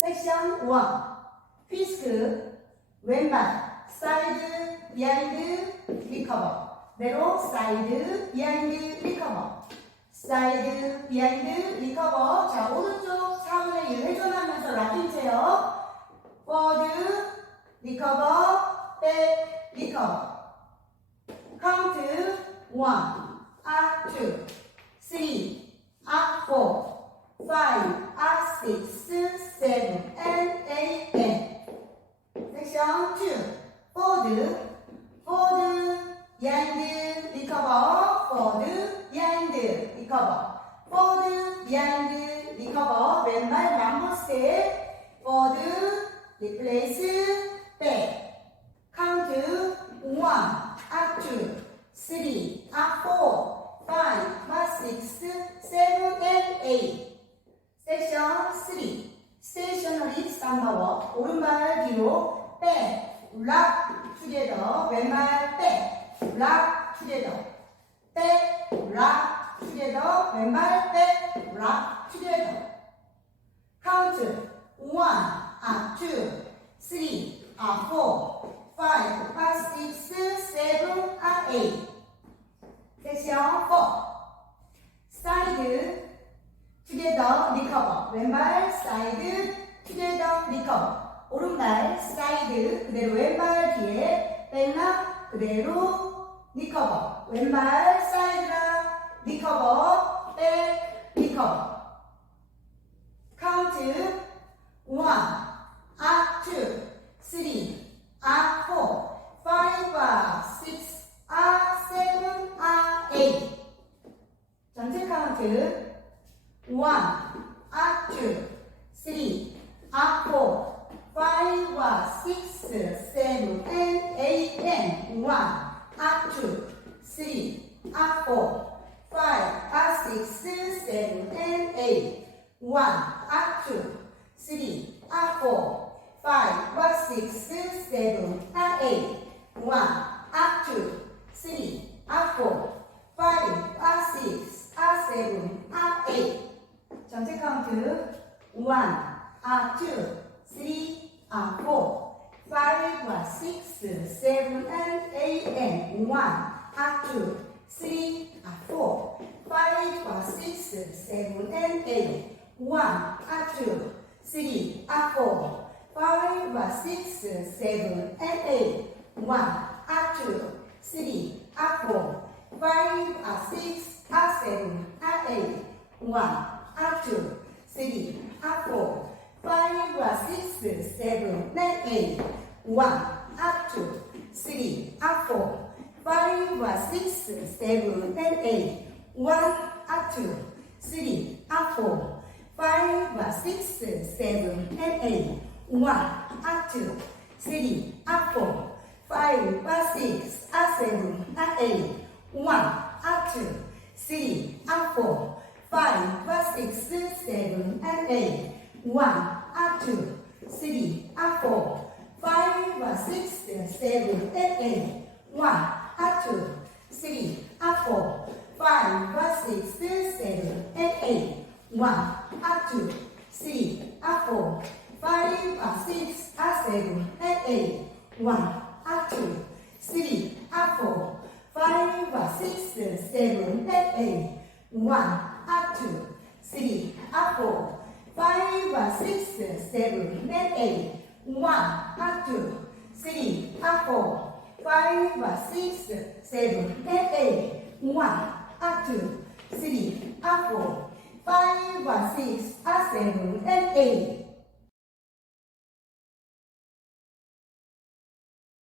섹션 1 피스크 왼발 사이드 비하인드 리커버. 내로 사이드 비하인드 리커버. 사이드 비하인드 리커버. 자 오른쪽 4분의 1 회전하면서 락인 체어. 포드 리커버. 백 리커버. 카운트 1 아, 2 3 아, 4 5 아, 6 7 and 8 and 섹션 2 포드 포드 비하인드 리커버 포드 비하인드 리커버 포드 비하인드 리커버 왼발 맘보 스텝 포드 리플레이스 백 카운트 1 아, 2 3 아, 4 5 아, 6 7 and 8 섹션 3 스테이셔너리 쌈바워 오른발 뒤로 백, 락, 투게더 왼발 백, 락, 투게더 백, 락, 투게더 왼발 백, 락, 투게더 카운트 1, 아, 2, 3, 아, 4, 5, 아, 6, 7, 아, 8 섹션 4 사이드 투게더 리커버. 왼발 사이드 투게더 리커버. 오른발 사이드 그대로 왼발 뒤에 백락 그대로 리커버. 왼발 사이드락 리커버 백 리커버. 카운트 1 아, 2 3 아, 4 5 아, 6 아, 7 아, 8 전체 카운트 1, 아, 2, 3, 아, 4, 5, 아, 6, 7, and 8, and 1, 아, 2, 3, 아, 4, 5, 아, 6, 7, and 8, 1, 아, 2, 3, 아, 4, 5, 아, 6, 7, 아, 8, 1, 아, 2, 3, 아, 4, 5, 아, 6, 아, 7, 아, 8 전체 카운트 1, 아, 2, 3, 아, 4, Five, six, seven, and eight, and one, and two, three, and four, five, one, six, seven, and eight, one, and two, three, and four, five, one, six, seven, and eight, one, and two, three, and four, five, and six, and seven, and eight, one, and two, three, and four, and eight. One, up to three, up four, five, six, seven, nine, eight. One, up to three, up four, five, six, seven, nine, eight. One, up to three, up four, five, six, up seven, nine, eight. One, up to three, up four five, six, seven, and eight. One, up two, three, up four, five, six, seven, and eight. One, up two, three, up four, five, six, seven, and eight. One, up two, three, up four, five, six, eight. One, up two, three, up four, five, six, seven, and eight. One, up two, three, up four, five, six, seven, and eight. One, up two, five, a six, seven, eight, one, a two, three, a four, five, a six, seven, eight.